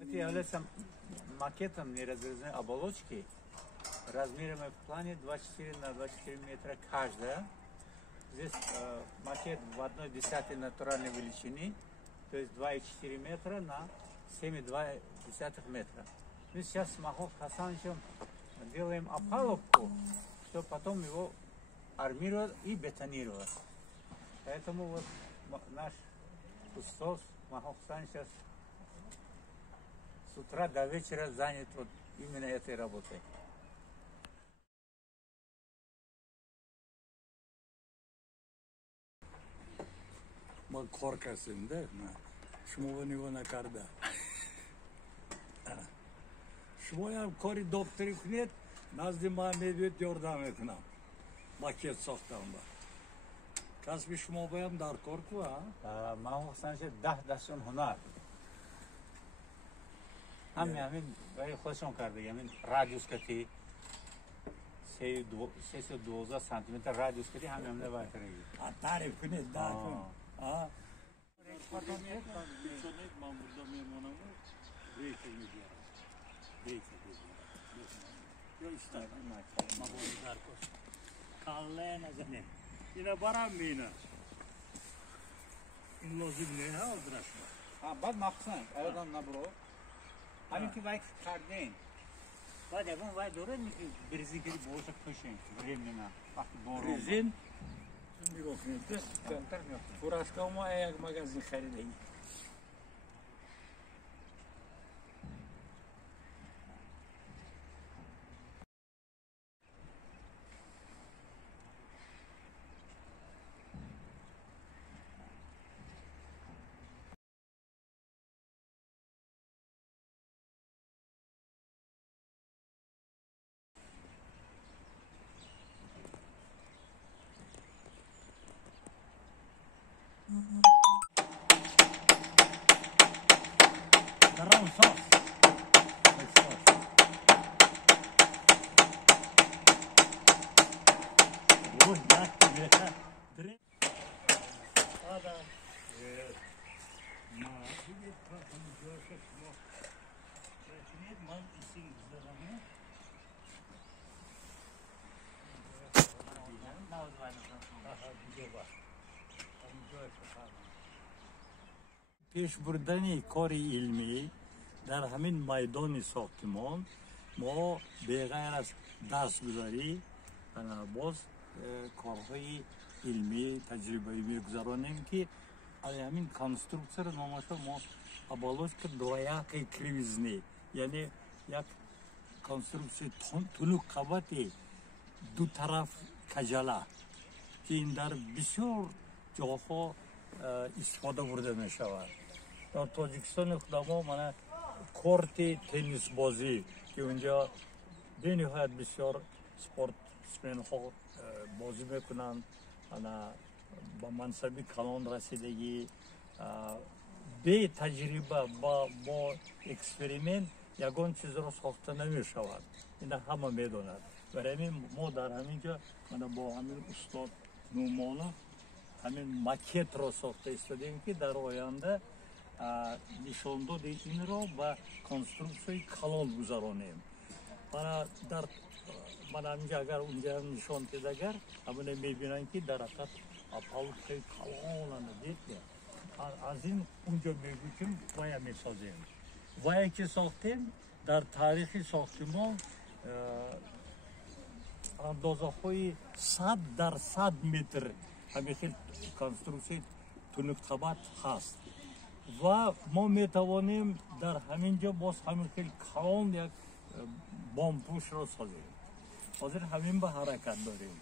Это является макетом неразрезной оболочки. Размерами в плане 24 на 24 метра каждая. Здесь макет в 1/10 натуральной величины, то есть 2,4 метра на 7,2 метра. Мы сейчас с Махов Хасановичем делаем опалубку, чтобы потом его армировать и бетонировать. Поэтому вот наш кустос Махов Хасанович сейчас с утра до вечера занят вот именно этой работой. Ma korkasın değil mi? Şumovani ona karda. Şumoya kori doktori kunet nazdi mahmediyet yordam etnam. Maket soktam var. Kasbi şumovayam dar korku ha. Mахов Хасанович 10 دستشون هنر همین برای خودشون کرده، یعنی رادیوس کتی 312 سانتی متر رادیوس کتی همین نباید Ha tarif kunet dar kun. Ha. Yine baran mı yine? İnlozim ne ha oldraşma? بعد مخصوصا ایران نبرو همین که وقت کردین بعد اون وقت دوره بریزی که بوشک پشین بریم وقتی بارون Rizin. Şimdi bakın. Furaşka ama ayak magazin xarideyim. Daram sos. Bu yak yeter. Ada. Ma bir takım görüşmek yok. Şimdi man isim izlemeye. پیشبردن کار علمی در همین میدان ساختمان ما به غیر از دستگذاری باز کارهای علمی تجربه‌ای می‌گذرانیم که همین کنسترکتور نامش ما оболочка двоякой кривизны, یعنی یک کنسترکسیون تنوع قوتی دو طرف کجلا که این در بسیار جاها استفاده برده می شود. در تاجیکستان خودمون من کورت تنیس بازی که اونجا به نهایت بسیار سپورتسمن ها بازی میکنند، با منصبی کلان رسیدگی به تجربه با اکسپریمنت یگان چیز را ساخته نمی شود. این همه میداند. برای همین ما در همینجا من با همین استاد نومانا همین ماکت را ساخته استادیم که در آینده نشان داده این را به کنسترکسیون کلان گذرانیم. من همینجا اگر اونجا نشان دیده اگر همونه میبینن که در حقیقت اپالوکای کلان دید از این اونجا میگویم ویا میسازیم. ویا که ساختیم در تاریخ ساختمان اندازه های 100 در 100 متر همین کنسترکسیون تنوع قبط هست و ما میتوانیم در همینجا باز همین خیلی کلان یک بامپوش را سازیم. حاضر همین به حرکت داریم.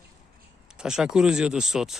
تشکر زیاد استاد.